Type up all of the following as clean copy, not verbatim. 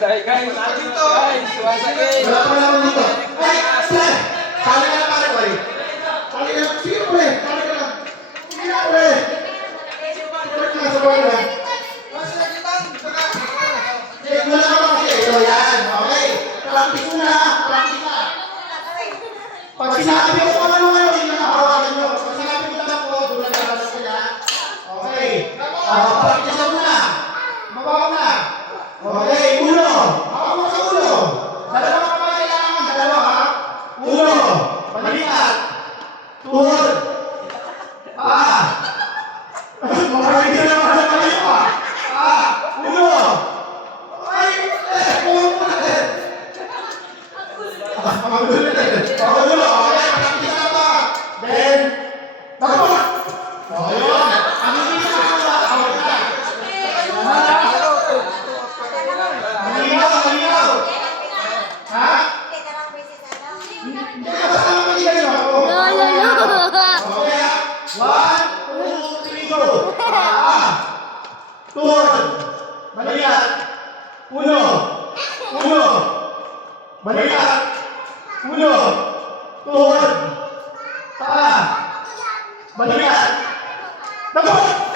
Guys, sumasakit. Wala pa naman dito. Ay, sir! Sali ka na pare, pare. Sali ka na. Sige, pre. Sali ka na. Sige, pre. Pre, nasa bawal na. Eh, wala ka ba kasi? Ito, yan. Okay. Practice mo na. Practice na. Pag sinabi ko kung ano ngayon, hindi na nakahawakan nyo. Pag sinabi ko lang po, doon lang nakahawakan sila. Okay. Practice na muna. Mabawa na. Okay, ulo. Hawak mo sa ulo. Dalawa ka ba kailangan? Dalawa ha? Ulo. Balikat. Tuhod. Maraming ka naman sa kayo ha? Ulo. Ay, ulo mo na. Magulo na. Magulo. Okay, practice na ba? Then, takot. Okay, yun. Ang hindi na ako na. Malinaw. Ha? Hindi ka sa naman kayo. Okay, 1, 2, 3, go. Tuhod. Balikat. Ulo. Ulo. Balikat. Ulo. Tuhod. Paa. Balikat. Takot.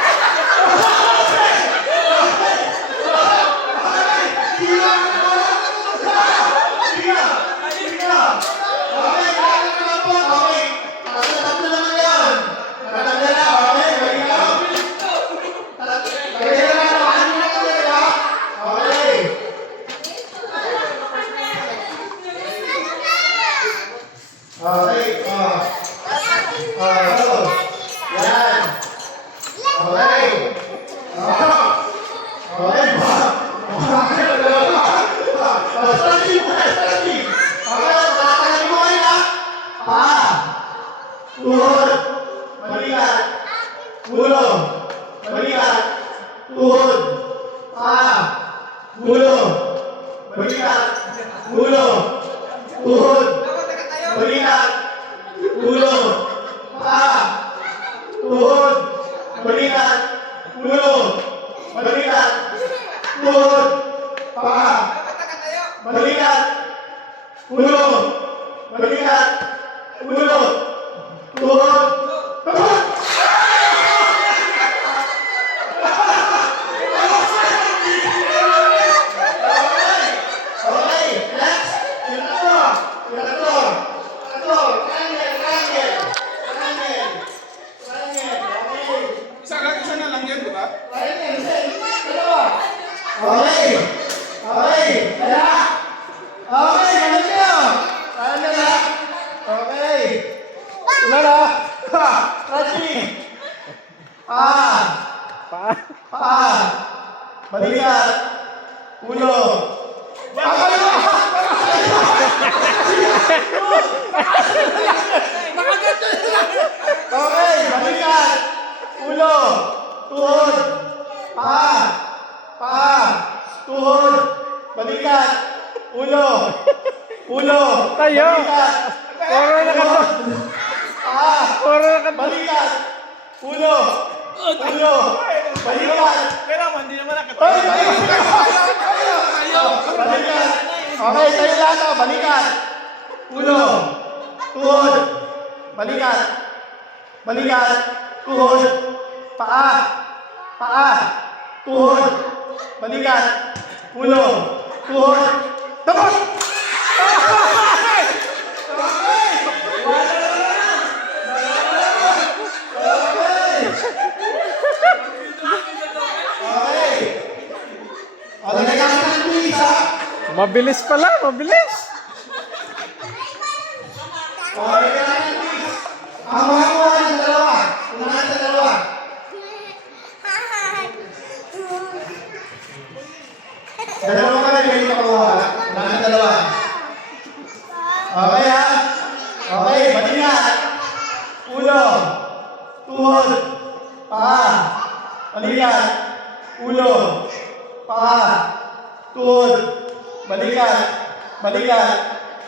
Tuhod, balikat, ulo, balikat, tuhod, paa, ulo, balikat, ulo, tuhod, balikat, ulo, paa, tuhod, balikat, ulo, balikat, tuhod, paa, balikat, ulo, balikat, ulo, tuhod, takot! Okay, next. Yung tatlo. Triangle. Okay. Isa na lang yan, di ba? Triangle. Dalawa. Okay. Kaya. Okay, balik nyo. Triangle ha. Okay. Una na. Stretching. Paa. Balikat. Ulo. Okay, balikat. Ulo. Tuhod. Paa. Tuhod. Balikat. Ulo. Tayo. Balikat. Puro na ka to. Balikat. Ulo. Balikat. Pero hindi naman nakatayo. Oy, balikat. Okay, tayo lahat ako. Balikat. Ulo. Tuhod. Balikat. Tuhod. Paa. Tuhod. Balikat. Ulo. Tuhod. Takot! Mabilis pala, mabilis. Ang mga kuha ng dalawa. Unahan sa dalawa. Dalawa ka rin, hindi ka kuha. Unahan sa dalawa. Okay ha? Okay, balikat. Ulo. Tuhod. Paa. Balikat. Ulo. Paa. Tuhod. Balikat.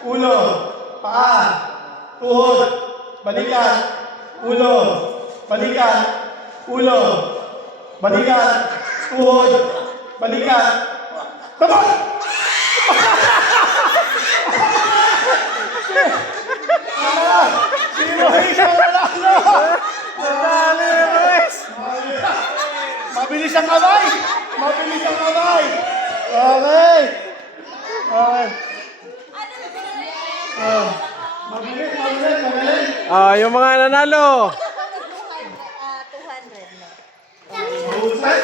Ulo. Paa. Tuhod. Balikat. Ulo. Balikat. Tuhod. Balikat. Takot! ang kamay! Mabilis ang kamay! Okay! Okay. Mabilis, mabilis, mabilis. Yung mga nanalo. 200 na. Mahusay.